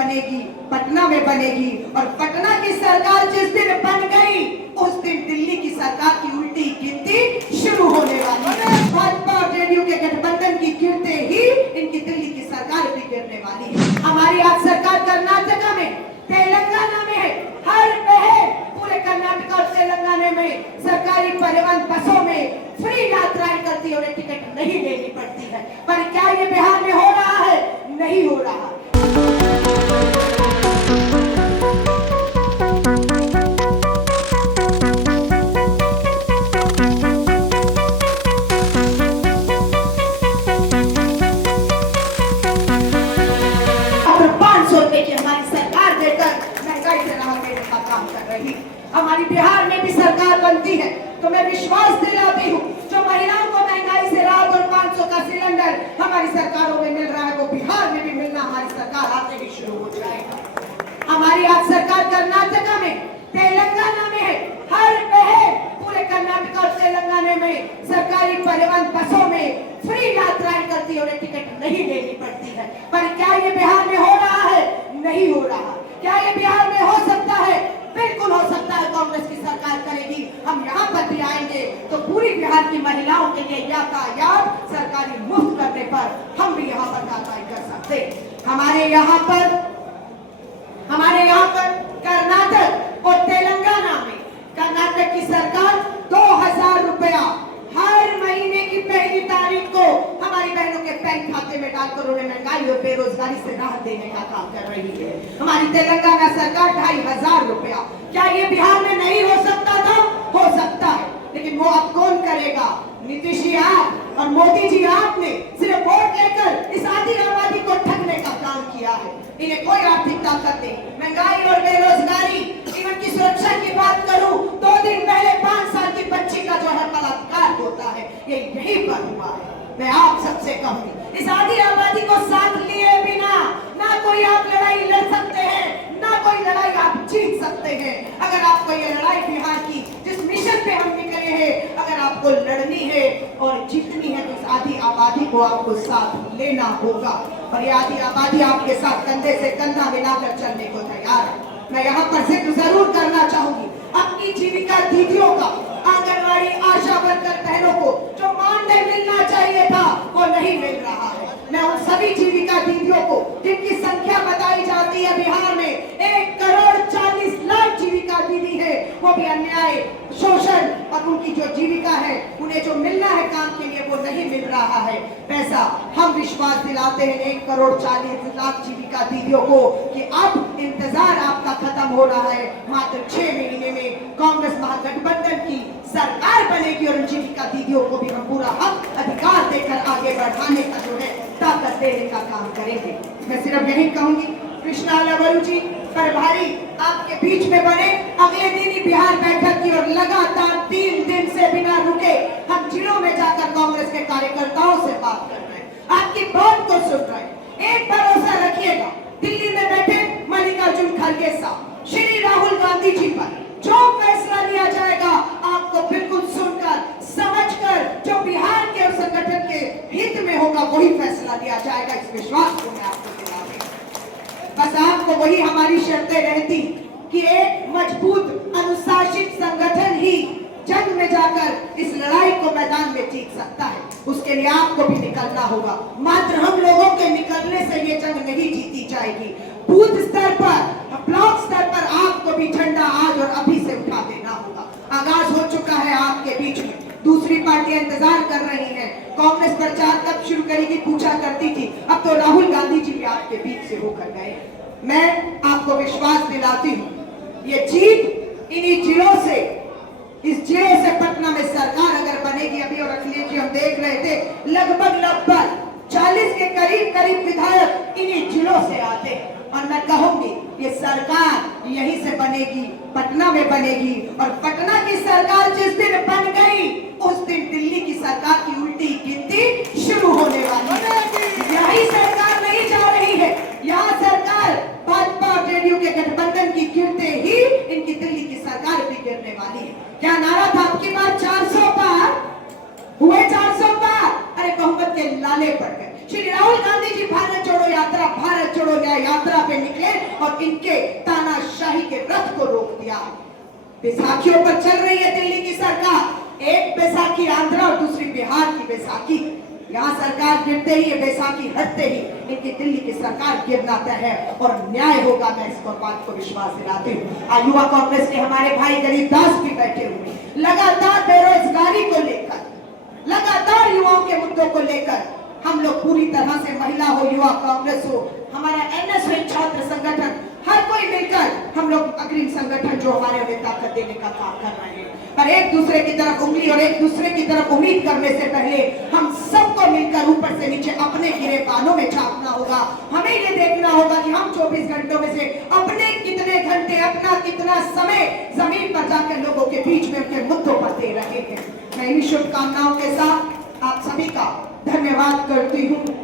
बनेगी पटना में बनेगी, और पटना की सरकार जिस दिन बन गई उस दिन दिल्ली की सरकार की उल्टी गिनती शुरू होने वाली है। भाजपा और जेडीयू के गठबंधन की गिरते ही इनकी दिल्ली की सरकार भी गिरने वाली है। हमारी आज सरकार कर्नाटका में, तेलंगाना में है। हर बहन पूरे कर्नाटक और तेलंगाना में सरकारी परिवहन बसों में फ्री यात्राएं करती है, उन्हें टिकट नहीं लेनी पड़ती है। पर क्या ये बिहार में हो रहा है? नहीं हो रहा। हमारी बिहार में भी सरकार बनती है तो मैं विश्वास दिलाती हूँ, जो महिलाओं को महंगाई से राहत और 500 का सिलेंडर हमारी सरकारों में मिल रहा है वो बिहार में भी मिलना हमारी सरकार आते ही शुरू हो जाएगा। हमारी आज सरकार कर्नाटका में, तेलंगाना में है। हर बहन पूरे कर्नाटक और तेलंगाना में सरकारी परिवहन बसों में फ्री यात्राएं करती है, उन्हें टिकट नहीं लेनी पड़ती है। पर क्या ये बिहार में हो रहा है? नहीं हो रहा। क्या ये बिहार में हो सकता है? बिल्कुल हो सकता है। कांग्रेस की सरकार करेगी, हम यहाँ पर भी आएंगे तो पूरी बिहार की महिलाओं के लिए यातायात सरकारी मुफ्त करने पर हम भी यहाँ पर कार्रवाई कर सकते। हमारे यहाँ पर कर्नाटक और तेलंगाना में कर्नाटक की सरकार 2000 रुपया हर महीने की पहली तारीख को हमारी बहनों के बैंक खाते में डालकर उन्हें महंगाई और बेरोजगारी से राहत देने का काम कर रही है। हमारी तेलंगाना सरकार 2500 रुपया। क्या ये बिहार में नहीं हो सकता था? हो सकता है, लेकिन वो अब कौन करेगा? नीतीश जी आप और मोदी जी आपने सिर्फ वोट लेकर इस आधी आबादी को ठगने का काम किया है। इन्हें कोई आर्थिक ताकत नहीं। महंगाई और बेरोजगारी, इवन की सुरक्षा की बात करूं, 2 दिन पहले 5 साल की बच्ची का जो है बलात्कार होता है, ये यहीं पर हुआ है। मैं आप सबसे कहूंगी, इस आधी आबादी को साथ लिए बिना ना कोई आप लड़ाई लड़ सकते हैं, ना कोई लड़ाई आप जीत सकते हैं। अगर आपको ये लड़ाई बिहार की जिस मिशन पे हम निकले हैं, अगर आपको लड़नी है और जीतनी है तो इस आधी आबादी को आपको साथ लेना होगा। और ये आधी आबादी आपके साथ कंधे से कंधा मिलाकर चलने को तैयार है। मैं यहाँ पर जिक्र जरूर करना चाहूंगी अपनी जीविका दीदियों का, आंगनवाड़ी आशा वर्कर बहनों को जो मानदेय मिलना चाहिए था वो नहीं मिल रहा है। मैं उन सभी जीविका दीदियों को जिनकी संख्या बताई जाती है बिहार में 1,40,00,000 जीविका दीदी है, वो भी अन्याय, शोषण और उनकी जो जीविका है, उन्हें जो मिलना है काम के लिए वो नहीं मिल रहा है पैसा। हम विश्वास दिलाते हैं 1,40,00,000 जीविका दीदियों को कि अब इंतजार आपका खत्म हो रहा है। मात्र 6 महीने में कांग्रेस महागठबंधन की सरकार बनेगी और जीविका दीदियों को भी हम पूरा हक अधिकार देकर आगे बढ़ाने का जो है ताकत देने का काम करेंगे। मैं सिर्फ यही कहूंगी, कृष्णा लवरू जी प्रभारी आपके बीच में बने। अगले दिन ही बिहार बैठक की और लगातार 3 दिन से बिना रुके हम जिलों में जाकर कांग्रेस के कार्यकर्ताओं से बात कर रहे हैं, आपकी बात को सुन रहे हैं। एक भरोसा रखिएगा, दिल्ली में बैठे मल्लिकार्जुन खड़गे साहब, श्री राहुल गांधी जी पर जो फैसला लिया जाएगा आपको बिल्कुल सुनकर समझकर जो बिहार के और संगठन के हित में होगा वही फैसला लिया जाएगा। इस विश्वास को मैं आपको दिलाती हूं। बस आपको वही हमारी शर्तें रहती कि एक मजबूत अनुशासित संगठन ही जंग में जाकर इस लड़ाई को मैदान में जीत सकता है। उसके लिए आपको भी निकलना होगा। मात्र हम लोगों के निकलने से ये जंग नहीं जीती जाएगी। बूथ स्तर पर, ब्लॉक स्तर पर आपको भी झंडा आज और अभी से उठा देना होगा। आगाज हो चुका है आपके बीच में, दूसरी पार्टियां इंतजार कर रही हैं। कांग्रेस प्रचार कब शुरू करेगी पूछा करती थी, अब तो राहुल गांधी जी भी आपके बीच से होकर गए। मैं आपको विश्वास दिलाती हूँ, ये जीत इन्हीं जिलों से, इस जिले से पटना में सरकार अगर बनेगी, अभी और अखिलेश जी हम देख रहे थे लगभग 40 के करीब विधायक इन्हीं जिलों से आते हैं। और मैं कहूंगी ये सरकार यहीं से बनेगी, पटना में बनेगी। और पटना की सरकार जिस दिन बन गई उस दिन दिल्ली की सरकार की उल्टी गिनती शुरू होने वाली है। यही सरकार नहीं जा रही है, यहाँ सरकार भाजपा और जेडीयू के गठबंधन की गिरते ही इनकी दिल्ली की सरकार भी गिरने वाली है। क्या नारा था आपकी बात? 400 पार हुए, 400 पार। अरे बहुमत के लाले पड़ गए। श्री राहुल गांधी जी भारत जोड़ो यात्रा बजाय यात्रा पे निकले और इनके तानाशाही के रथ को रोक दिया। बैसाखियों पर चल रही है दिल्ली की सरकार, एक बैसाखी आंध्र और दूसरी बिहार की बैसाखी। यहाँ सरकार गिरते ही, बैसाखी हटते ही इनकी दिल्ली की सरकार गिरना तय है और न्याय होगा। मैं इस बात को विश्वास दिलाती हूँ। युवा कांग्रेस के हमारे भाई गरीबदास भी बैठे हुए, लगातार बेरोजगारी को लेकर, लगातार युवाओं के मुद्दों को लेकर हम लोग पूरी तरह से, महिला हो, युवा कांग्रेस हो, हमारा एनएसयू छात्र संगठन, हर कोई मिलकर हम लोग अग्रिम संगठन जो हमारे उन्हें ताकत देने का काम कर रहे हैं। पर एक दूसरे की तरफ उंगली और एक दूसरे की तरफ उम्मीद करने से पहले हम सबको मिलकर ऊपर से नीचे अपने गिरे बालों में झांकना होगा। हमें ये देखना होगा कि हम 24 घंटों में से अपने कितने घंटे, अपना कितना समय जमीन पर जाकर लोगों के बीच में उनके मुद्दों पर दे रहे हैं। मैं इन शुभकामनाओं के साथ आप सभी का धन्यवाद करती हूँ।